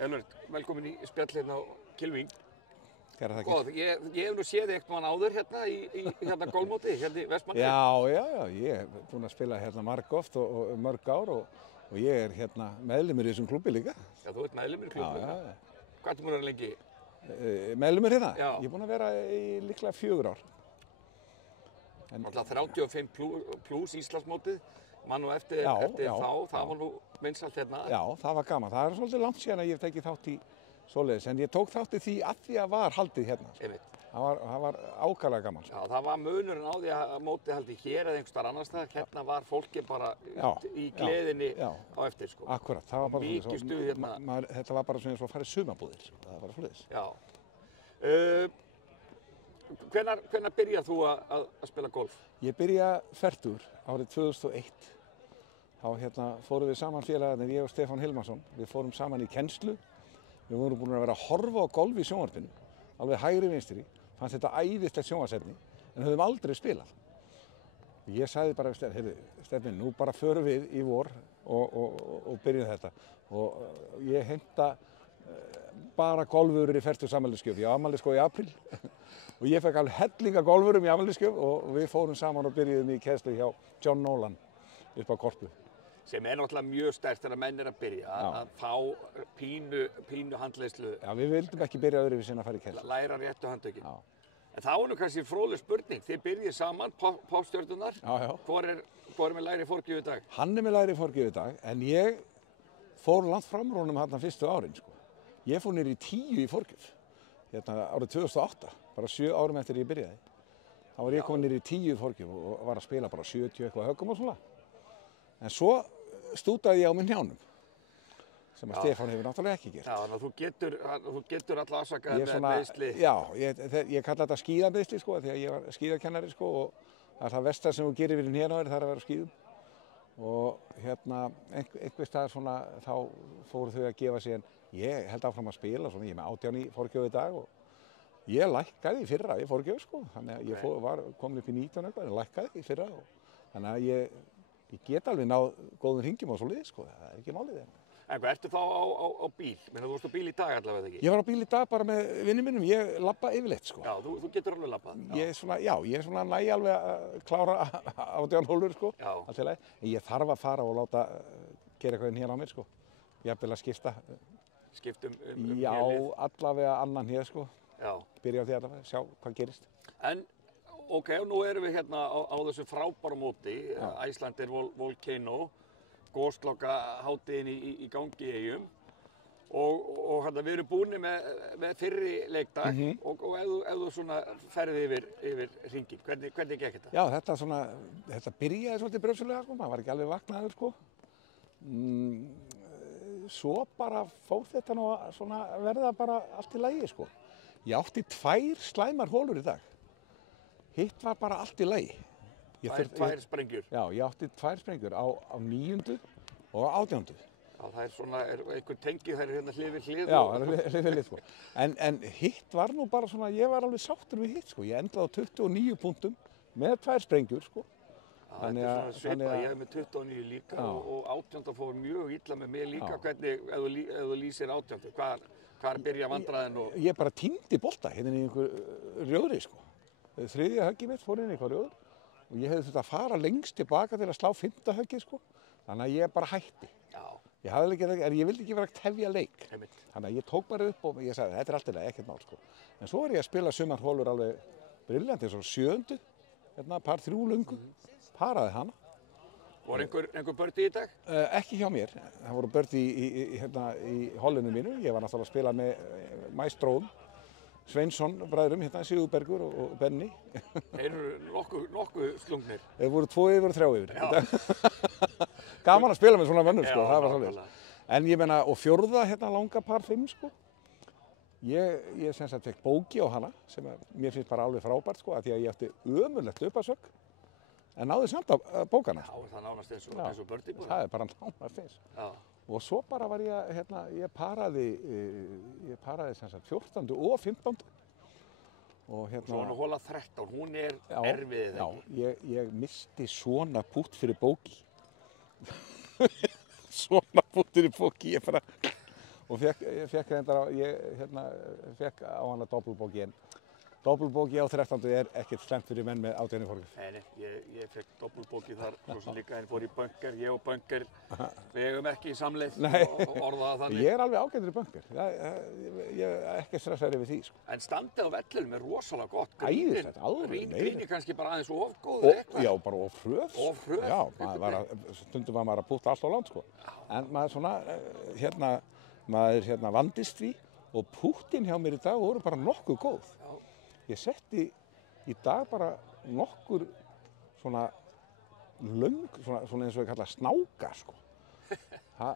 Elvert, velkomin í spjall hérna á Kylfing. Kærar þakkir. Góð, ég hef nú séð eitthvað áður hérna í hérna golfmóti, hérna í Vestmannaeyjum. Já, ég hef búinn að spila hérna margoft og mörg ár og ég er hérna meðlimur í þessum klúbbi líka. Já, þú ert meðlimur í klúbbnum. Já. Hvað ertu búinn að vera lengi? Meðlimur hérna? Já. Ég er búinn að vera í líklega 4 ár. Alltaf 35 plus Íslandsmótið. Man nú eftir Já. það var nú vinsælt hérna. Já, það var gaman. Það er svolítið langt síðan að ég hef tekið þátt í svoleiðis, en ég tók þátt í því að því að var haldið hérna. Einmitt. Það var ákaflega gaman. Já, það var munurinn á því að mótið haldið hér eða einhvers staðar annars staðar. Hérna var fólki bara í gleðinni á eftir, sko. Akkurat, það var bara mikið stuð hérna. Þetta var bara svona eins og að fara í sumarbúðir. Það var bara svoleiðis. Já. Hvenær byrjar þú að spila golf? Ég byrja fertugur árið 2001. Þá fórum við saman félagarnir, ég og Stefán Hilmarsson. Við fórum saman í kennslu. Við vorum búin að vera að horfa á golf í sjónvarpinu, alveg hægri vinstri. Fannst þetta æðislegt sjónvarpsefni, en höfðum aldrei spilað. Ég sagði bara við Stefán, nú bara förum við í vor og byrjum þetta. Og ég heimta bara golfurur í 40 afmælisgjöf. Ég á afmælisgjöf í apríl og ég fekk alveg hellinga golfurum í afmælisgjöf og við fórum saman og byrjuðum í kennslu hjá John Nolan upp á Korpu. Sem er náttúrulega mjög sterkt þegar menn er að byrja að fá pínu handleiðslu. Já, við vildum ekki byrja öðruvísi en að fara í kennslu. Læra réttu handtökin. En þá er nú kannski fróðleg spurning. Þið byrjið saman, Poppstjörnurnar. Já. Hvor er með lægri forgjöf í dag? Hann er með lægri forgjöf í dag, en ég fór langt fram úr honum þarna fyrstu árin, sko. Ég fór niður í 10 í forgjöf. Árið 2008, bara 7 árum eftir ég byrjaði. Þá var ég komin niður í 10 í forgjöf og var að spila bara 70 eitthvað höggum og svona. En svo stútaði ég á mig hnjánum, sem að Stefán hefur náttúrulega ekki gert. Já, þannig að þú getur alltaf afsakað með meiðsli. Já, ég kalla þetta skíðameiðsli, sko, því að ég var skíðakennari, sko, og það er það versta sem þú gerir fyrir hnén á þér, það er að vera á skíðum. Og einhvers staðar svona, þá fóru þau að gefa sig, en ég held áfram að spila, svona, ég er með 18 í forgjöf í dag og ég lækkaði í fyrra í forgjöf, sko, þannig að ég var komin upp í 19 eitthvað, en lækkaði í fyrra og þannig að ég get alveg náð góðum hringjum og svo liði, sko, það er ekki málið þeim. En hvað, ertu þá á bíl? Menna, þú varst á bíl í dag allavega, eða ekki? Ég var á bíl í dag bara með vinnum minnum, ég labba yfirleitt, sko. Já, þú getur alveg labbað. Ég er svona næ alveg að klára 18 hólur, sko, allt í lagi. En ég þarf að fara og láta gera eitthvað inn hér á mér, sko. Ég vil að skipta. Skiptum Já, allavega annan hér, sko. Já. Byrja á því allavega, sjá hvað gerist. En ok, nú erum við hérna á þessu frábæra móti, Icelandair Volcano, góslokahátíðin í gangi í Eyjum og við erum búin með fyrri leikdag og ef þú svona ferði yfir hringinn, hvernig gekk þetta? Já, þetta byrjaði svolítið bröfsulega, sko, maður var ekki alveg vaknaður, sko. Svo bara fór þetta nú svona verða bara allt í lagi, sko. Ég átti 2 slæmar hólur í dag. Hitt var bara allt í lagi. 2 sprengjur? Já, ég átti 2 sprengjur á 9. og á 18. Já, það er svona, einhver tengi, það er hérna hlið við hlið. Já, það er hlið við hlið, sko. En hitt var nú bara svona, ég var alveg sáttur við hitt, sko. Ég endaði á 29 punktum með 2 sprengjur, sko. Já, þetta er svona svipað, ég hef með 29 líka og 18. fór mjög illa með mig líka. Hvernig, ef þú lýsir 18. Hvar byrja vandræðin og... Ég bara tímdi bolta hérna í einhver rjóðri, sko. Þriðja höggið mitt fór inn í eitthvað rjóður og ég hefði þurft að fara lengst tilbaka til að slá 5. höggið, sko. Þannig að ég bara hætti. Já. Ég vildi ekki vera að tefja leik. Einmitt. Þannig að ég tók bara upp og ég sagði, þetta er allt í lagi, ekkert mál, sko. En svo er ég að spila sumarhólur alveg brilljant, eins og 7. Par 3 löngu. Paraði hana. Var einhver bördi í dag? Ekki hjá mér. Það voru bördi í hollinu mínu. Ég var náttúrulega að spila með maestróum. Sveinsson bræðurum, Sigurbergur og Benni. Þeir eru nokkuð slungnir. Þeir voru 2 yfir og 3 yfir. Gaman að spila með svona mönnum, sko, það var svolítið. En ég meina, og 4. langa par 5, sko. Ég sem sagt fekk bóki á hana, sem mér finnst bara alveg frábært, sko, af því að ég átti ömurlegt uppasögg, en náði samt á bókana. Já, það nánast eins og bördi búin. Það er bara nánast eins. Já. Og svo bara var ég paraði sem sagt 14. og 15. Og svona hóla 13, hún er erfið, ekki? Já, ég misti svona pútt fyrir bóki. Svona pútt fyrir bóki, ég bara... og fekk reyndar fekk á hana doppelbogey en doppelbogey á 13. ekkert slæmt fyrir menn með 18 forgjöf. Nei, ég fekk doppelbogey þar, svo sem líka en fór í bunker, ég og bunker, við eigum ekki í samleið og orðaða þannig. Ég alveg ágætur í bunker, ég er ekki stressaður yfir því, sko. En standið á vellinum er rosalega gott. Æðislegt, alveg Gríni kannski bara aðeins ofgóð eða eitthvað. Já, bara of hröð. Of hröð? Já, stundum var maður að púta allt á land, sko. En maður svona, maður vandist því og púttin hjá mér í dag voru bara nokkuð góð. Ég setti í dag bara nokkur svona löng, svona eins og ég kalla snáka, sko.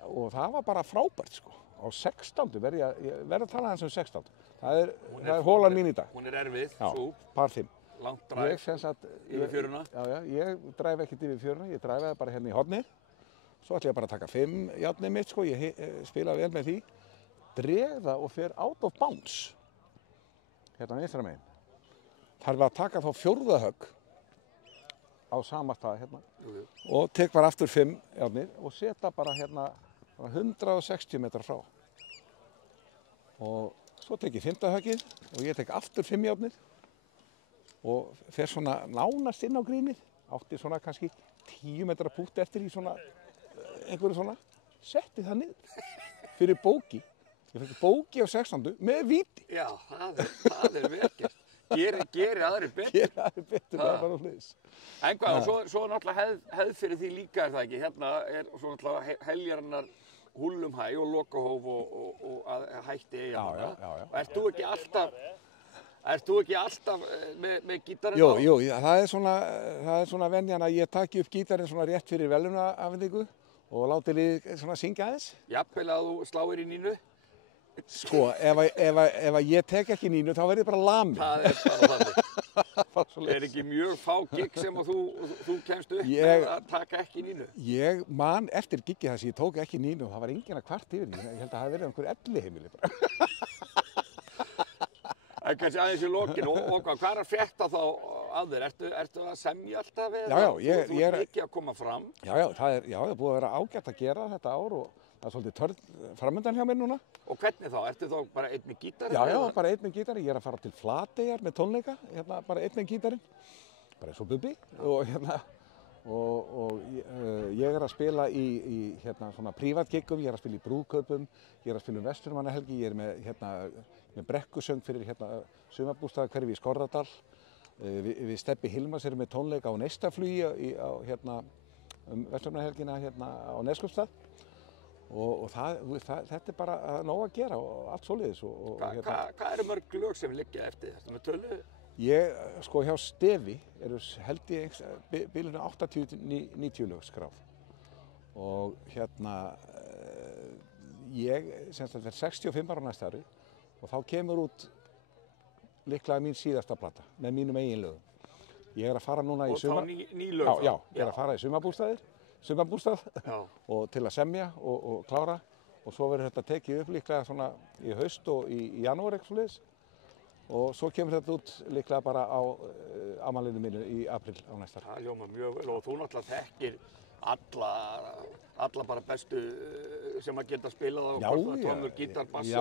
Og það var bara frábært, sko. Á 16. ég verð að tala aðeins um 16. Það er hólan mín í dag. Hún er erfið, svo. Par 5. Langt dræf yfir fjöruna. Já, ég dræf ekkert yfir fjöruna, ég dræfaði bara hérna í hornið. Svo ætla ég bara að taka 5 járnið mitt, sko, ég spila vel með því. Dreg það og fer out of bounds. Hérna vinstra megin. Þarf að taka þá 4. högg á sama stað hérna og tek bara aftur 5 járnir og setja bara hérna 160 metrar frá. Og svo tek ég 5. höggið og ég tek aftur 5 járnir og fer svona nánast inn á grínið. Átti svona kannski 10 metra pútt eftir í svona einhverju svona. Setti það niður fyrir bóki. Ég fekk bóki á 16. með víti. Já, það er vel gert. Geri aðrir betur. Geri aðrir betur, það er bara hlutis. En hvað, svo náttúrulega hefð fyrir því líka er það ekki. Hérna er svo náttúrulega heljarinnar Húllumhæ og Lokahóf og hætti Eyjafjarðarna. Já. Og ert þú ekki alltaf með gítarinn? Jú, það er svona venjan að ég taki upp gítarinn svona rétt fyrir verðlaunaafhendingu og láti lið svona syngja aðeins. Jafnvel að þú sláir í nínu? Sko, ef ég tek ekki nínu, þá verð ég bara lamin. Það er bara þannig. Er ekki mjög fá gig sem að þú kemst upp með að taka ekki nínu? Ég man eftir gigið þess að ég tók ekki nínu og það var enginn að kvart yfir því. Ég held að það hafi verið einhver elliheimili bara. En kannski aðeins í lokin, og hvað er að frétta þá að þér? Ertu að semja alltaf við það? Já, þú ert ekki að koma fram? Já, það er búið að vera ágætt að gera þetta ár og það er svolítið törn framöndan hjá mér núna. Og hvernig þá? Ertu þá bara einn með gítarinn? Já, bara einn með gítarinn. Ég er að fara til Flateyjar með tónleika, bara einn með gítarinn. Bara eins og Bubbi. Og ég er að spila í svona prívatgiggum, ég er að spila í brúðkaupum, ég er að spila Vesturmannahelgi, ég er með brekkusöng fyrir sumarbústaðahverfi í Skorradal. Við Stebbi Hilmars erum með tónleika á Neistaflugi Vesturmannahelgina á Neskaupstað. Og þetta er bara nóg að gera og allt svoleiðis. Hvað eru mörg lög sem liggja eftir þetta með tölu? Sko hjá Stefi eru held ég bilinu 80-90 lög skráð. Og ég verð 65 ára næsta ári og þá kemur út líklega mín síðasta plata með mínum eigin lögum. Ég er að fara núna í sumar. Og þá ný lög þá? Já, ég er að fara í sumarbústað og til að semja og klára og svo verður þetta tekið upp líklega svona í haust og í janúar eitthvað svoleiðis og svo kemur þetta út líklega bara á afmælinu mínu í apríl á næsta ári. Það hljómar mjög vel og þú náttúrulega þekkir alla bara bestu sem að geta spilað á trommur, gítar, bassa,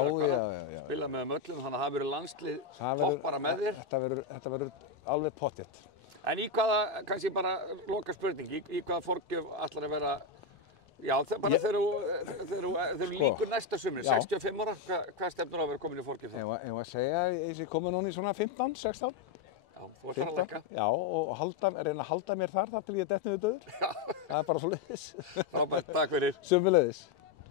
spila með öllum, þannig að það verður landslið toppara með þér. Þetta verður alveg pottþétt. En í hvaða, kannski bara loka spurning, í hvaða forgjöf ætlar að vera, já, bara þegar þú líkur næsta sumri, 65 ára, hvað stefnur á að vera komin í forgjöf þá? Ég var að segja, ég komi núna í svona 15, 16. Já, þú ert að lækka. Já, og reyna að halda mér þar til ég detti niður dauður. Það er bara svoleiðis. Frábært, takk fyrir. Sömuleiðis.